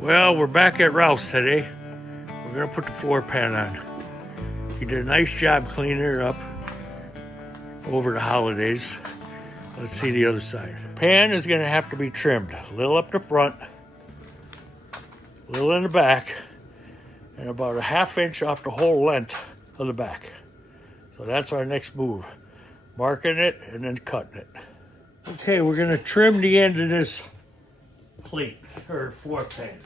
Well, we're back at Ralph's today. We're gonna put the floor pan on. He did a nice job cleaning it up over the holidays. Let's see the other side. Pan is gonna have to be trimmed. A little up the front, a little in the back, and about a ½ inch off the whole length of the back. So that's our next move. Marking it and then cutting it. Okay, we're gonna trim the end of this plate, or floor pan.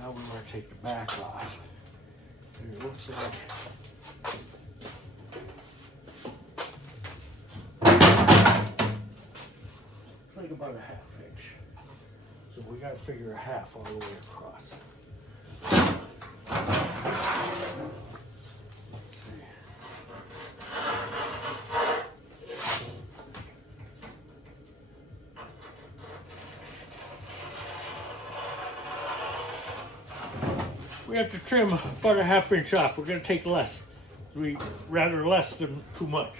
Now we want to take the back off. And it looks like about a ½ inch. So we got to figure a half all the way across. Let's see. We have to trim about a ½ inch off. We're going to take less. We rather less than too much.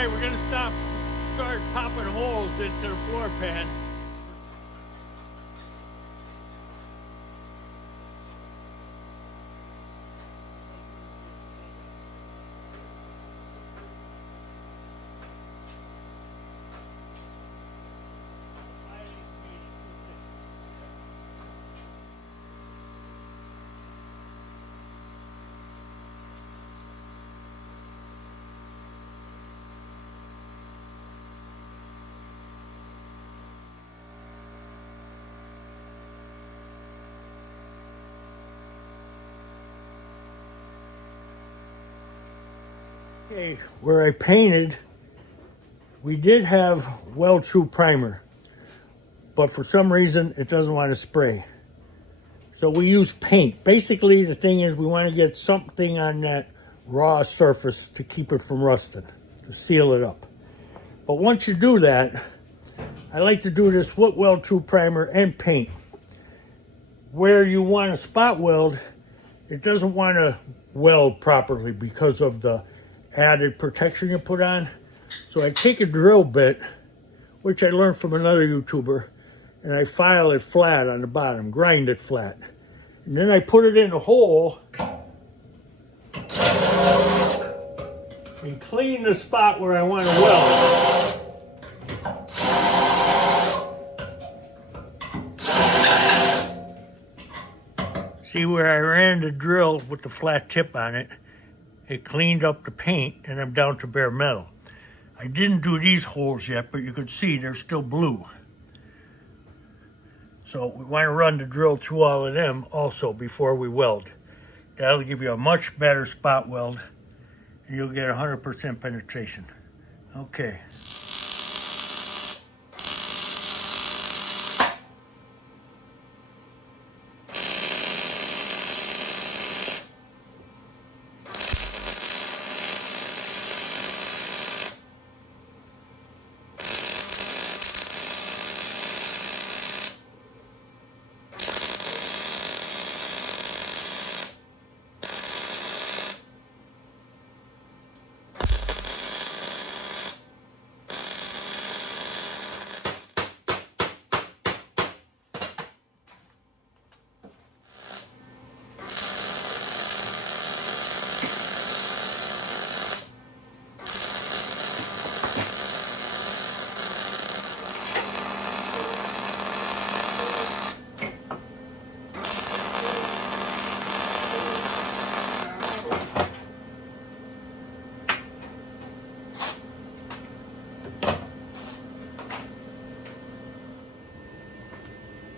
We're gonna start popping holes into the floor pan. Okay, where I painted, we did have weld-true primer, but for some reason it doesn't want to spray. So we use paint. Basically, the thing is we want to get something on that raw surface to keep it from rusting, to seal it up. But once you do that, I like to do this with weld-true primer and paint. Where you want to spot weld, it doesn't want to weld properly because of the added protection you put on. So I take a drill bit, which I learned from another YouTuber, and I file it flat on the bottom, grind it flat. And then I put it in a hole and clean the spot where I want to weld. See where I ran the drill with the flat tip on it? It cleaned up the paint and I'm down to bare metal. I didn't do these holes yet, but you can see they're still blue. So we want to run the drill through all of them also before we weld. That'll give you a much better spot weld and you'll get 100% penetration. Okay.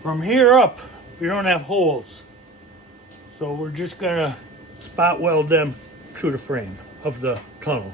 From here up, we don't have holes. So we're just gonna spot weld them to the frame of the tunnel.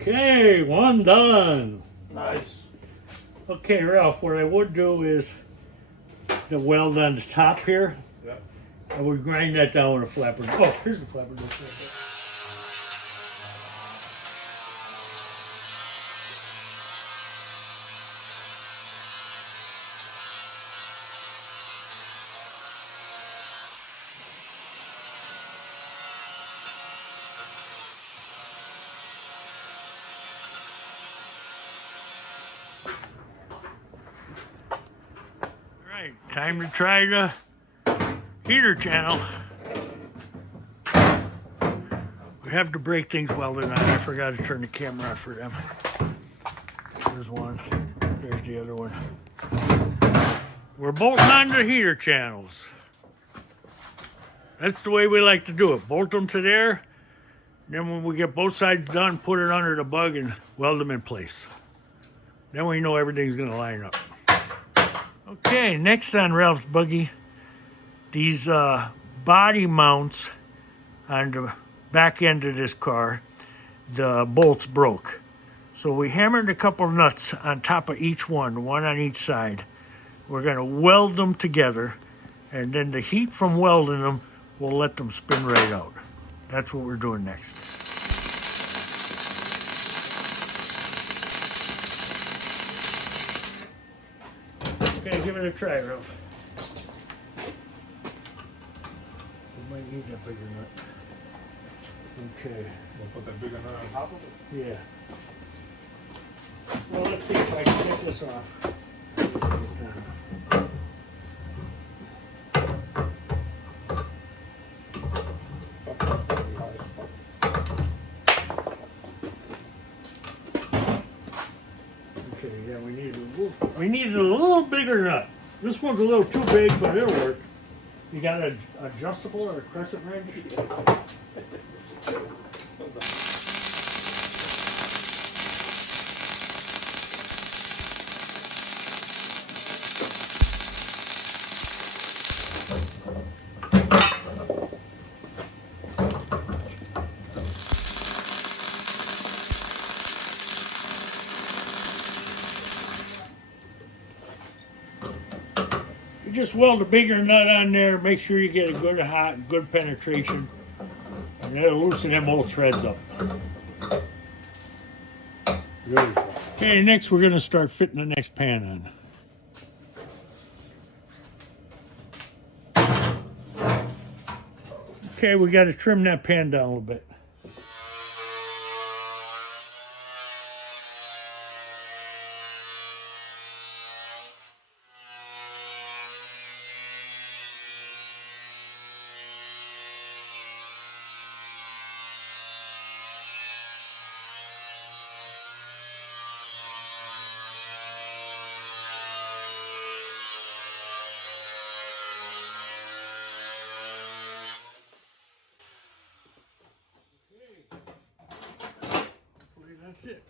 Okay, one done. Nice. Okay, Ralph, what I would do is the weld on the top here, Yep. I would grind that down with a flapper. Oh, here's the flapper. Alright, time to try the heater channel. We have the brake things welded on. I forgot to turn the camera on for them. There's one. There's the other one. We're bolting on the heater channels. That's the way we like to do it. Bolt them to there. Then when we get both sides done, put it under the bug and weld them in place. Then we know everything's going to line up. Okay, next on Ralph's buggy, these body mounts on the back end of this car, the bolts broke. So we hammered a couple of nuts on top of each one on each side. We're going to weld them together, and then the heat from welding them will let them spin right out. That's what we're doing next. Okay, give it a try, Ralph. We might need that bigger nut. Okay. We'll put that bigger nut on top of it. Yeah. Well, let's see if I can get this off. Okay, yeah, we need a little bigger nut. This one's a little too big, but it'll work. You got an adjustable or a crescent wrench? Just weld a bigger nut on there, make sure you get a good hot, good penetration, and that'll loosen them old threads up. Beautiful. Okay, next we're going to start fitting the next pan on. Okay, we got to trim that pan down a little bit. That's it.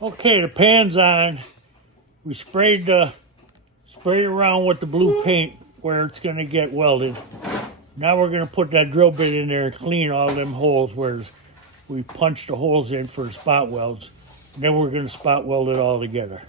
Okay, the pan's on. We sprayed around with the blue paint where it's gonna get welded. Now we're gonna put that drill bit in there and clean all them holes where we punched the holes in for the spot welds. And then we're gonna spot weld it all together.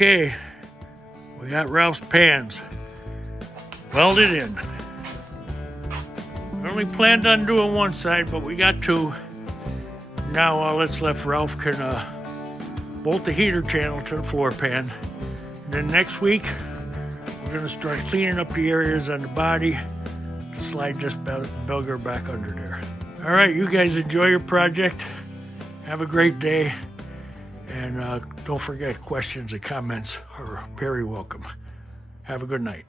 Okay, we got Ralph's pans welded in. I only planned on doing one side, but we got two. Now let's let Ralph can bolt the heater channel to the floor pan. And then next week, we're gonna start cleaning up the areas on the body to slide this belger back under there. All right, you guys enjoy your project. Have a great day. And don't forget, questions and comments are very welcome. Have a good night.